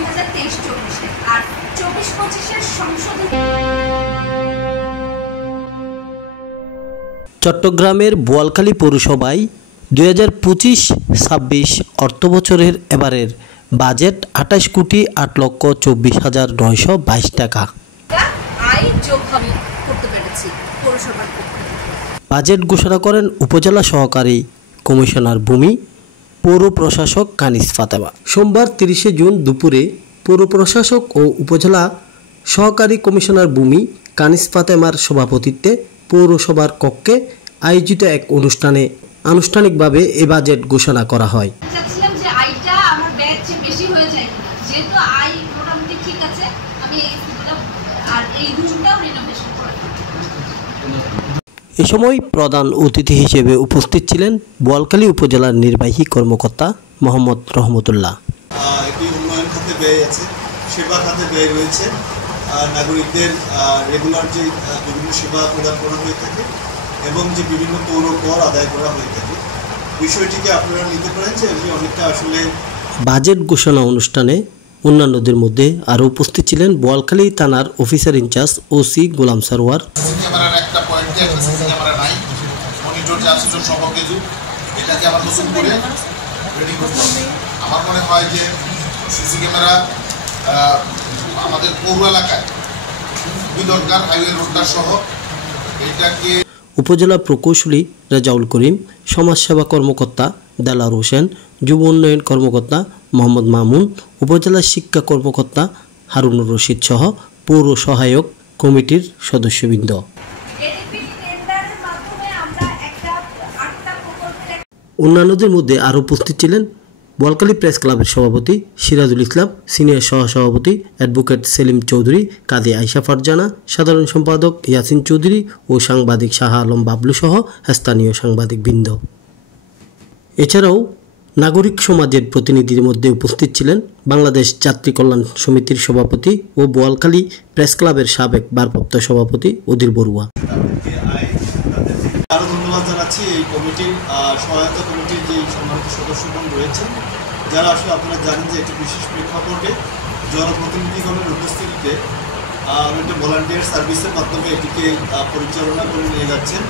2023-24 আর 24-25 সংশোধন। চট্টগ্রামের বোয়ালখালী পৌরসভায় 2025-26 অর্থবছরের এবারের বাজেট 28,08,24,922 টাকা। বাজেট ঘোষণা করেন উপজেলা সহকারী কমিশনার ভূমি পৌর প্রশাসক কানিজ ফাতেমা। সোমবার 30 জুন দুপুরে পৌর প্রশাসক ও উপজেলা সহকারী কমিশনার ভূমি কানিজ ফাতেমার সভাপতিত্বে পৌরসভার কক্ষে আয়োজিত এক অনুষ্ঠানে আনুষ্ঠানিকভাবে এ বাজেট ঘোষণা করা হয়। এ সময় প্রধান অতিথি হিসেবে উপস্থিত ছিলেন বোয়ালখালী উপজেলার নির্বাহী কর্মকর্তা মোহাম্মদ রহমতুল্লাহ। উন্নয়ন খাতে ব্যয় আছে, সেবা খাতে ব্যয় রয়েছে, নাগরিকদের রেগুলার যে বিভিন্ন সেবা প্রদান করা হয়ে থাকে এবং যে বিভিন্ন পৌর কর আদায় করা হয়ে থাকে, বিষয়টিকে আপনারা নিতে পারেন যে অনেকটা আসলে। বাজেট ঘোষণা অনুষ্ঠানে অন্যান্যদের মধ্যে আরও উপস্থিত ছিলেন বোয়ালখালী থানার অফিসার ইনচার্জ ওসি গোলাম সারোয়ার। আমার মনে হয় যে সিসি ক্যামেরা আমাদের পৌর এলাকায় খুবই দরকার, হাইওয়ে রোডটা সহ। এটাকে উপজেলা প্রকৌশলী রেজাউল করিম, সমাজসেবা কর্মকর্তা দেলার হোসেন, যুব উন্নয়ন কর্মকর্তা মোহাম্মদ মামুন, উপজেলা শিক্ষা কর্মকর্তা হারুনুর রশিদ সহ পৌর সহায়ক কমিটির সদস্যবৃন্দ। অন্যান্যদের মধ্যে আরও উপস্থিত ছিলেন বোয়ালখালী প্রেস ক্লাবের সভাপতি সিরাজুল ইসলাম, সিনিয়র সহসভাপতি অ্যাডভোকেট সেলিম চৌধুরী, কাজী আয়শা ফারজানা, সাধারণ সম্পাদক ইয়াসিন চৌধুরী ও সাংবাদিক শাহ আলম বাবলু সহ স্থানীয় সাংবাদিকবৃন্দ। এছাড়াও নাগরিক সমাজের প্রতিনিধির মধ্যে উপস্থিত ছিলেন বাংলাদেশ যাত্রী কল্যাণ সমিতির সভাপতি ও বোয়ালখালী প্রেস ক্লাবের সাবেক ভারপ্রাপ্ত সভাপতি অধীর বড়ুয়া। আরও ধন্যবাদ জানাচ্ছি এই কমিটির সহায়তা কমিটির যে সম্মানিত সদস্যগণ রয়েছেন, যারা আসলে আপনারা জানেন যে একটি বিশেষ প্রেক্ষাপটে জনপ্রতিনিধিগণের উপস্থিতিতে একটা ভলান্টিয়ার সার্ভিসের মাধ্যমে এটিকে পরিচালনা করে নিয়ে যাচ্ছেন।